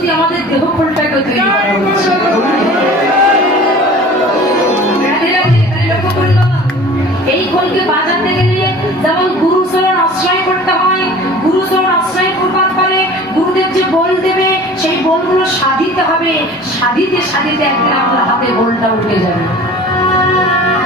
যদি আমাদের দেহ ফলটাকে তৈরি করা হচ্ছে। লক্ষ্য করলো এই খোলকে বাজাতে গেলে যেমন গুরুচরণ আশ্রয় করতে হয়, গুরুচরণ আশ্রয় করবার পরে গুরুদেব যে বল দেবে সেই বলগুলো সাধিতে হবে, সাধিতে সাধিতে একদিন আপনার হাতে বলটা উঠে যাবে।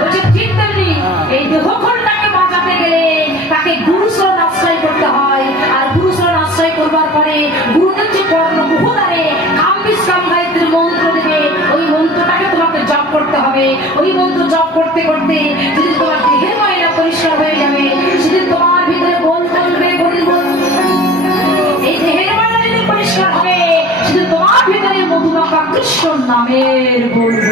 বলছে ঠিক তেমনি এই দেহ খোলটাকে বাজাতে গেলে তাকে গুরুচরণ আশ্রয় করতে হয়, আর গুরুচরণ আশ্রয় করবার পরে গুরুদেব যে কর্ণমুহুদারে কাম্বিস্কাম গায়ত্রীর মন্ত্র দেবে, ওই মন্ত্রটাকে তোমাকে জপ করতে হবে। ওই মন্ত্র জপ করতে করতে যদি তোমার দেহের ময়লা পরিষ্কার হয়ে যাবে, সেদিন তোমার ভিতরে বল থাকবে, এই দেহের ময়লা যদি পরিষ্কার হবে, সেদিন তোমার ভিতরে মধুমাখা কৃষ্ণ নামের বল